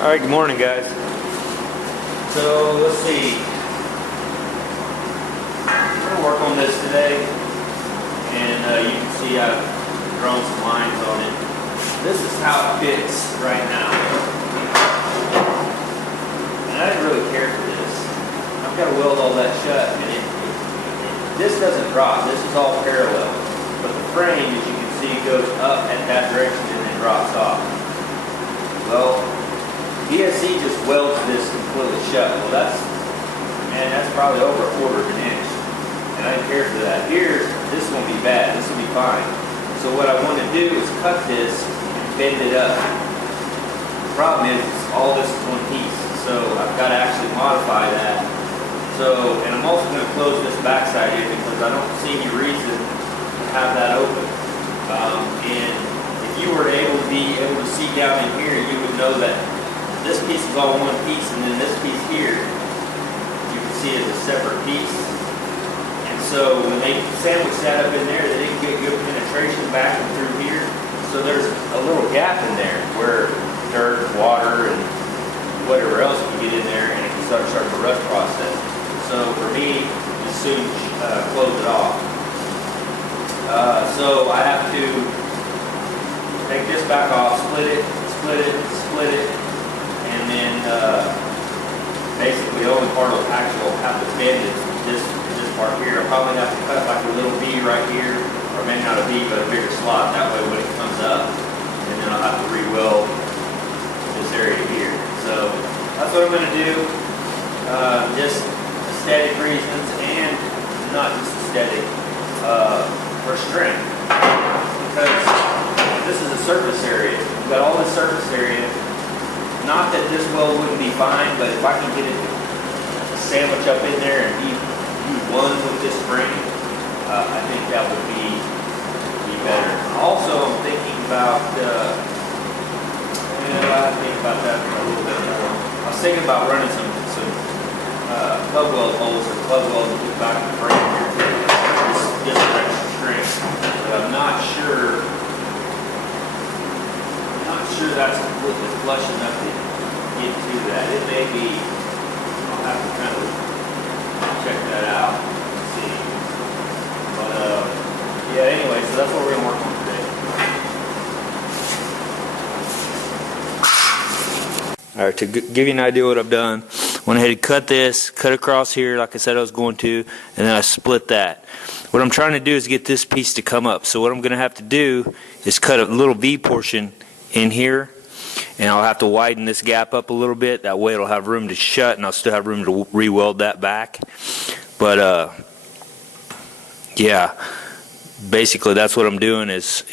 Alright, good morning guys. So let's see. I'm going to work on this today, and you can see I've drawn some lines on it. This is how it fits right now. And I didn't really care for this. I've got to weld all that shut, and this doesn't drop. This is all parallel. But the frame, as you can see, goes up at that direction and then drops off. Well, DSC just welds this completely shut. Well, that's probably over 1/4 of an inch. And I didn't care for that. Here, this won't be bad. This will be fine. So what I want to do is cut this and bend it up. The problem is all this is one piece. So I've got to actually modify that. So, and I'm also going to close this backside in because I don't see any reason to have that open. And if you were able to see down in here, you would know that this piece is all one piece, and then this piece here, you can see is a separate piece. And so when they sandwiched that up in there, they didn't get good penetration back and through here. So there's a little gap in there where dirt, water, and whatever else can get in there, and it can start the rust process. So for me, just soon close it off. So I have to take this back off, split it, and then basically the only part I'll actually have to bend is this part here. I'll probably have to cut like a little V right here, or maybe not a V, but a bigger slot. That way when it comes up, and then I'll have to re-weld this area here. So that's what I'm going to do. Just aesthetic reasons, and not just aesthetic, for strength. Because this is a surface area. We've got all this surface area. Not that this weld wouldn't be fine, but if I can get it to sandwich up in there and be one with this frame, I think that would be better. Also, I'm thinking about, I think about that a little bit more. I was thinking about running some plug weld holes or plug weld to put back in the frame here too. Just for extra strength. But I'm not sure that's completely flush enough to get to that. It may be, I'll have to kind of check that out and see. But yeah, anyway, so that's what we're going to work on today. Alright, to give you an idea what I've done, went ahead and cut across here like I said I was going to, and then I split that. What I'm trying to do is get this piece to come up. So what I'm going to have to do is cut a little V portion in here, and I'll have to widen this gap up a little bit. That way it'll have room to shut, and I'll still have room to re-weld that back. But yeah, basically that's what I'm doing is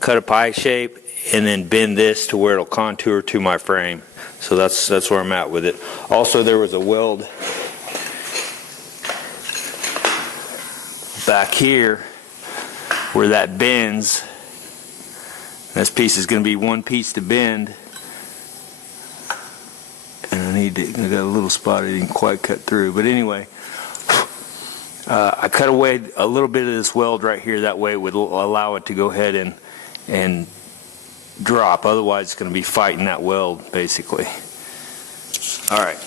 cut a pie shape and then bend this to where it'll contour to my frame. So that's where I'm at with it. Also, there was a weld back here where that bends. This piece is going to be one piece to bend, and I got a little spot I didn't quite cut through. But anyway, I cut away a little bit of this weld right here. That way it would allow it to go ahead and drop. Otherwise, it's going to be fighting that weld basically. All right.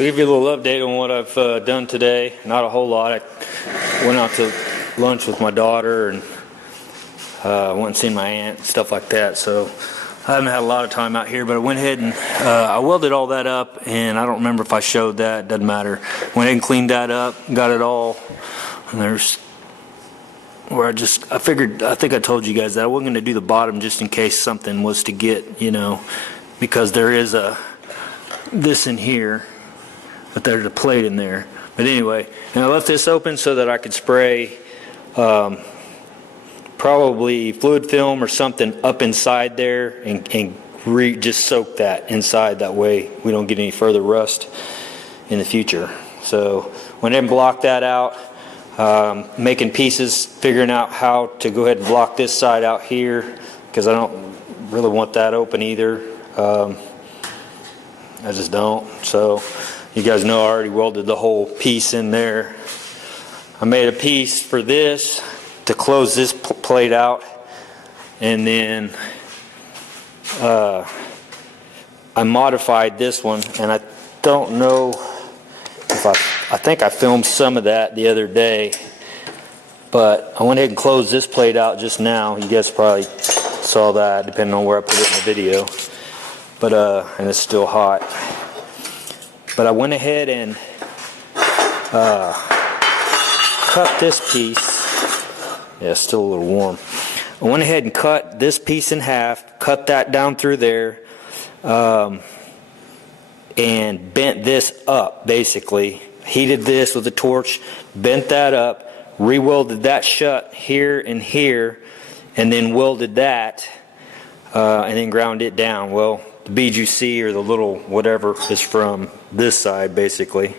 So I'll give you a little update on what I've done today. Not a whole lot. I went out to lunch with my daughter and went and seen my aunt, stuff like that. So I haven't had a lot of time out here, but I went ahead and I welded all that up, and I don't remember if I showed that. Doesn't matter. Went ahead and cleaned that up, got it all. And there's where I figured, I think I told you guys that I wasn't going to do the bottom just in case something was to get, you know, because there is this in here, but there's a plate in there. But anyway, and I left this open so that I could spray probably fluid film or something up inside there and just soak that inside. That way we don't get any further rust in the future. So went ahead and blocked that out, making pieces, figuring out how to go ahead and block this side out here because I don't really want that open either. I just don't. So you guys know I already welded the whole piece in there. I made a piece for this to close this plate out, and then I modified this one, and I don't know if I think I filmed some of that the other day, but I went ahead and closed this plate out just now. You guys probably saw that depending on where I put it in the video, but and it's still hot. But I went ahead and cut this piece. Yeah, it's still a little warm. I went ahead and cut this piece in half, cut that down through there, and bent this up basically. Heated this with a torch, bent that up, re-welded that shut here and here, and then welded that, and then ground it down. Well, the bead you see, or the little whatever, is from this side basically,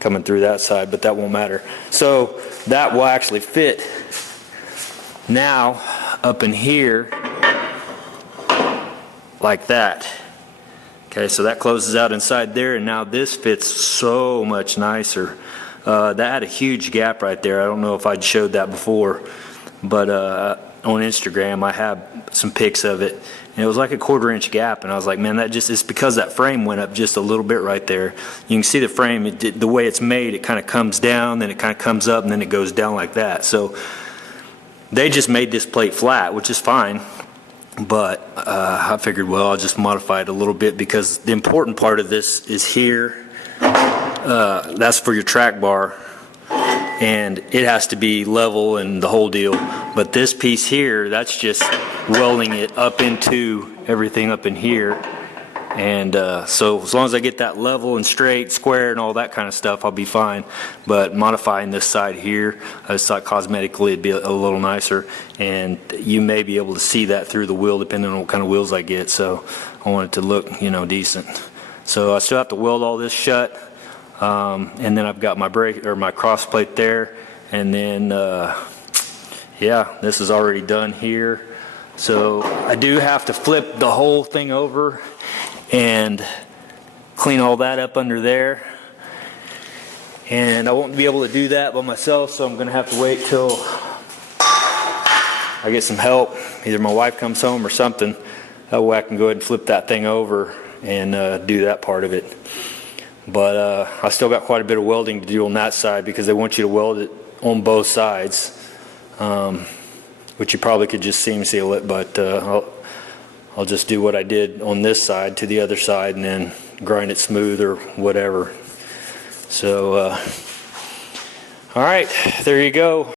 coming through that side, but that won't matter. So that will actually fit now up in here like that. Okay, so that closes out inside there, and now this fits so much nicer. That had a huge gap right there. I don't know if I'd showed that before, but on Instagram I have some pics of it, and it was like a 1/4 inch gap, and I was like, man, that just is because that frame went up just a little bit right there. You can see the frame, the way it's made, it kind of comes down, then it kind of comes up, and then it goes down like that. So they just made this plate flat, which is fine, but I figured, well, I'll just modify it a little bit, because the important part of this is here. That's for your track bar, and it has to be level and the whole deal. But this piece here, that's just welding it up into everything up in here. And so as long as I get that level and straight, square, and all that kind of stuff, I'll be fine. But modifying this side here, I just thought cosmetically it'd be a little nicer, and you may be able to see that through the wheel depending on what kind of wheels I get. So I want it to look, you know, decent. So I still have to weld all this shut, and then I've got my brake or my cross plate there, and then yeah, this is already done here. So I do have to flip the whole thing over and clean all that up under there, and I won't be able to do that by myself, so I'm gonna have to wait till I get some help. Either my wife comes home or something. That way I can go ahead and flip that thing over and do that part of it. But I still got quite a bit of welding to do on that side, because they want you to weld it on both sides, which you probably could just seam seal it, but I'll just do what I did on this side to the other side, and then grind it smooth or whatever. So all right, there you go.